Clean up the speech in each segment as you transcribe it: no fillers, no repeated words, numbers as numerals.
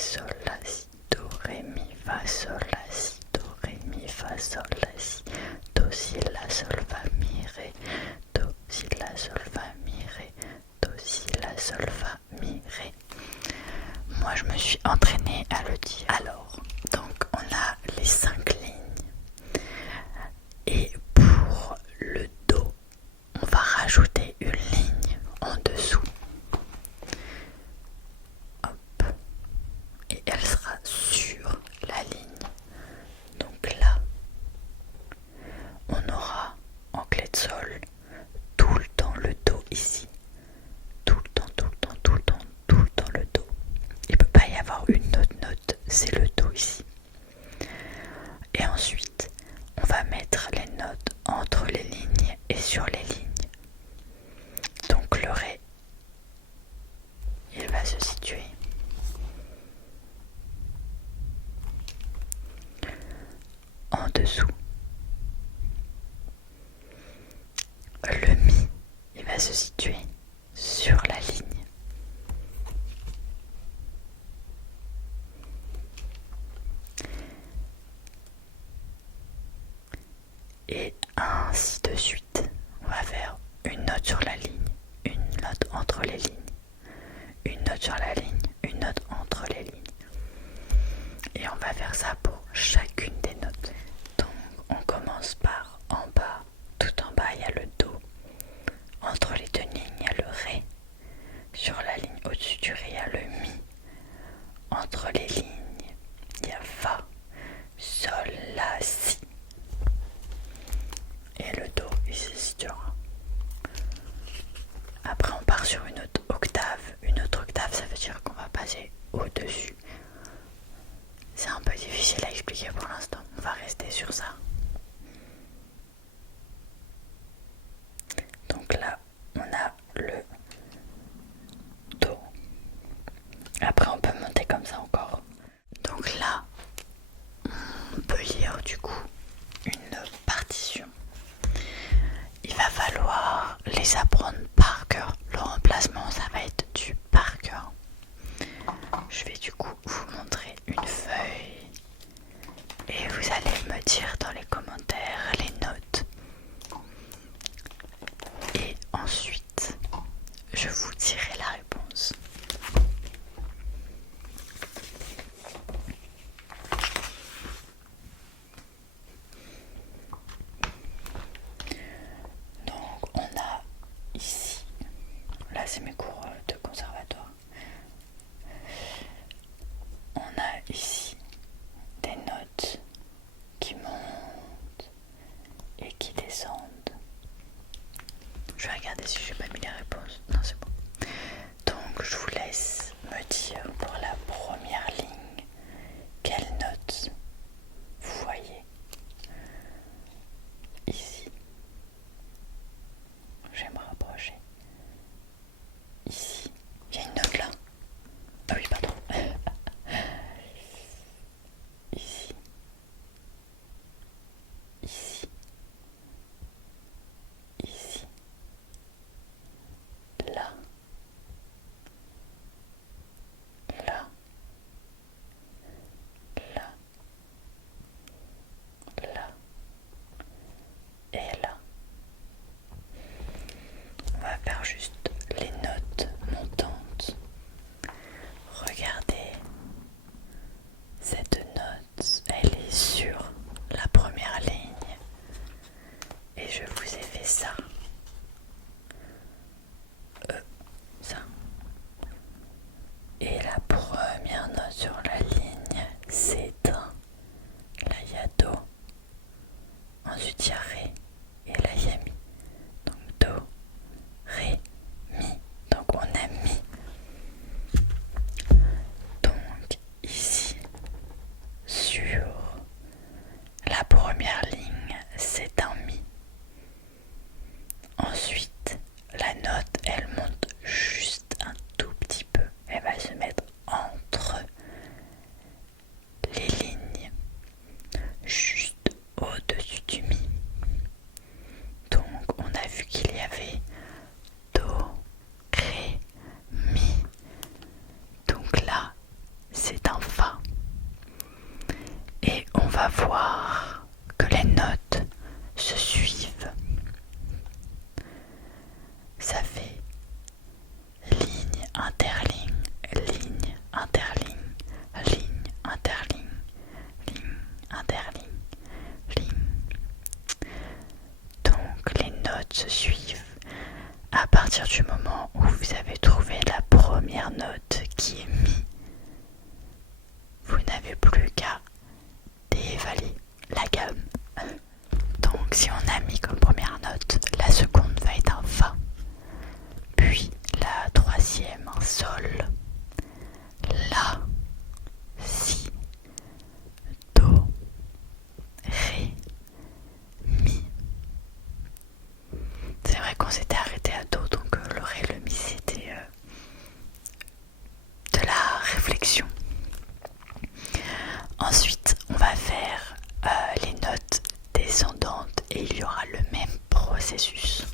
sol, la, si, do, ré, mi, fa, sol, la, si, do, ré, mi, fa, sol, la, si, do, si, la, sol, fa, mi, ré, do, si, la, sol, fa, mi, ré, do, si, la, sol, fa, mi, ré. Moi je me suis entraînée à le dire. Alors, donc on a les 5 lignes. Et pour le do, on va rajouter une ligne en dessous. Hop. Et elle sera sur la ligne. Donc là, on aura en clé de sol tout le temps le do ici. Tout le temps, tout le temps, tout le temps, tout le temps le do. Il ne peut pas y avoir une autre note, c'est le do ici. Et ensuite, on va mettre les notes entre les lignes et sur les lignes. Donc le ré, il va se situer en dessous. Le mi, il va se situer sur la ligne. Et ainsi de suite. On va faire une note sur la ligne, une note entre les lignes, une note sur la ligne, une note entre les lignes. Et on va faire ça pour chacune des notes. Donc on commence par en bas. Tout en bas il y a le do. Entre les deux lignes il y a le ré. Sur la ligne au-dessus du ré il y a le mi. Entre les lignes il y a fa, sol, la, si. Et le do il se situera. Après on part sur une autre octave. Une autre octave ça veut dire qu'on va passer au-dessus. C'est un peu difficile à expliquer pour l'instant. On va rester sur ça. Donc là on a le do. Après on peut monter comme ça encore. Donc là on peut lire du coup une partition. Il va falloir les apprendre par cœur. Le remplacement ça va être du par cœur. Je vais du coup vous montrer une feuille et vous allez me dire dans les commentaires les notes. Et ensuite je vous dirai la réponse. Donc on a ici, là c'est mes cours de conservatoire, on a ici des notes qui montent et qui descendent. Je vais regarder si j'ai pas mis les réponses. Non c'est bon. Donc je vous laisse me dire pour la première ligne quelle note vous voyez ici. Je vais me rapprocher. Ici, il y a une note là. Ah oui, pardon. Ici. Ici. Ici. Là. Là. Là. Là. Et là. On va faire juste les notes montantes. Regardez, cette note, elle est sur la première ligne et je vous ai fait ça. Ça. Et la première note sur la ligne, c'est un. Là, il y a do. Ensuite, il y a ré. Et là, il y a mi. Donc, do, ré, mi. Donc, on a mi. Donc, ici, sur la première ligne, c'est un mi. Ensuite, la note, elle monte juste un tout petit peu. Elle va se mettre entre les section. Ensuite, on va faire les notes descendantes et il y aura le même processus.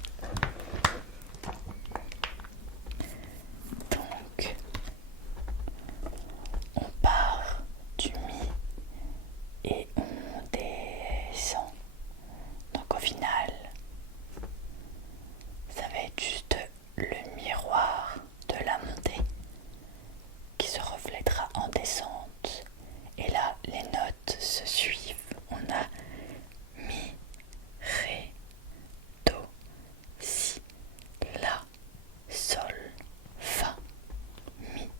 Donc, on part du mi et on descend. Donc au final, ça va être juste le miroir de la montée qui se reflètera en descente. Et là, les notes se suivent. On a mi, ré, do, si, la, sol, fa, mi.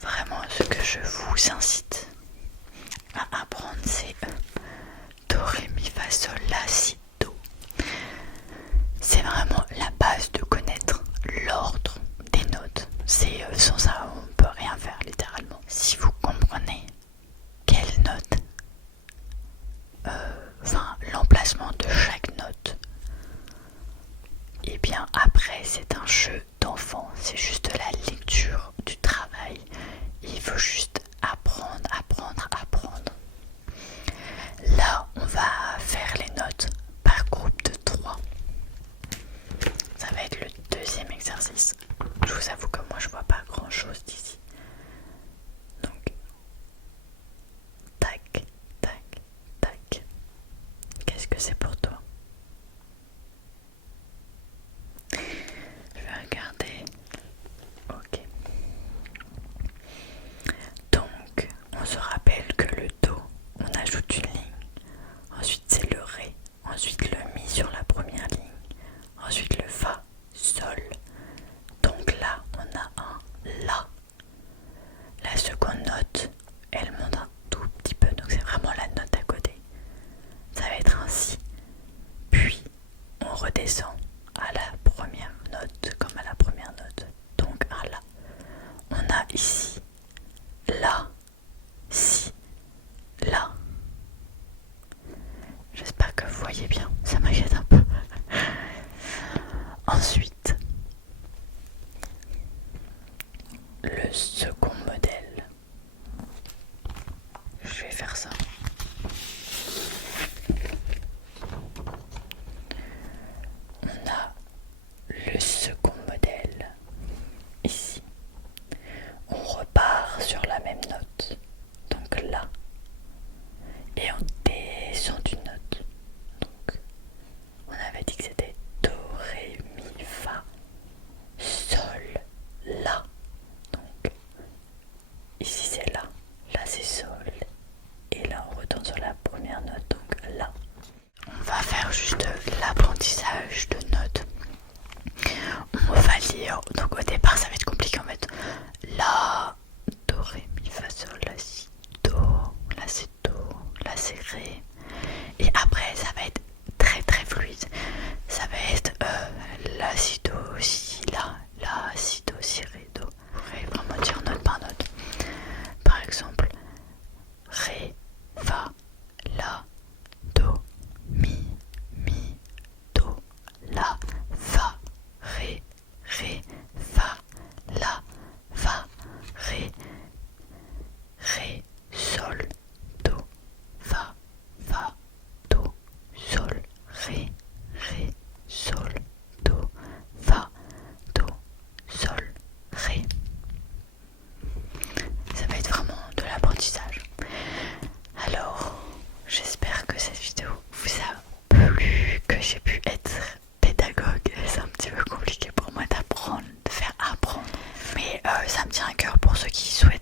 Vraiment, ce que je vous incite à apprendre, c'est do, ré, mi, fa, sol, la, si, do. C'est vraiment la base de connaître l'ordre des notes. C'est sans ça, on peut rien faire littéralement. Si vous comprenez quelle note, l'emplacement de chaque note, et bien après c'est un jeu d'enfant, c'est juste la lecture du travail. Il faut juste apprendre. Là, on va faire les notes par groupe de 3. Ça va être le deuxième exercice. Je vous avoue que moi je vois pas grand chose d'ici. Donc, tac, tac, tac. Qu'est-ce que c'est pour toi? Je vais regarder. Ok. Donc, on se rappelle que le do, on ajoute une ligne. Ensuite, c'est le ré. Ensuite, le mi sur la première ligne. Ensuite, le fa, sol. Donc là, on a un la. La seconde note, elle monte un tout petit peu. Donc c'est vraiment la note à côté. Ça va être un si. Puis, on redescend à la première note, comme à la première note. Donc un la. On a ici la, si, la. J'espère que vous voyez bien, ça m'inquiète un peu. Ensuite, le second modèle. Je vais faire ça. On a le second modèle ici. On repart sur la même note, donc là, et on descend d'une note. Donc, on avait dit que c'était do, ré, mi, fa, sol, la. Donc, ici c'est la, là c'est sol, et là on retourne sur la première note, donc la. On va faire juste l'apprentissage de notes. On va lire, donc au départ ça va être compliqué en fait. La, do, ré, mi, fa, sol, la, si, do, là c'est do, là c'est ré. Et après ça va être très très fluide. Ça va être la, si, do, si, la, si, do, si, ré, do. Vous pourrez vraiment dire note par note. Par exemple, ré, fa, la, do, mi, do, la, fa, ré, fa, la, fa, ré, sol, do, fa, do, sol, ré, sol, do, fa, do, sol, ré. Ça va être vraiment de l'apprentissage. Alors, j'espère que cette vidéo vous a plu, que j'ai pu être pédagogue. C'est un petit peu compliqué pour moi d'apprendre, de faire apprendre. Mais ça me tient à cœur pour ceux qui souhaitent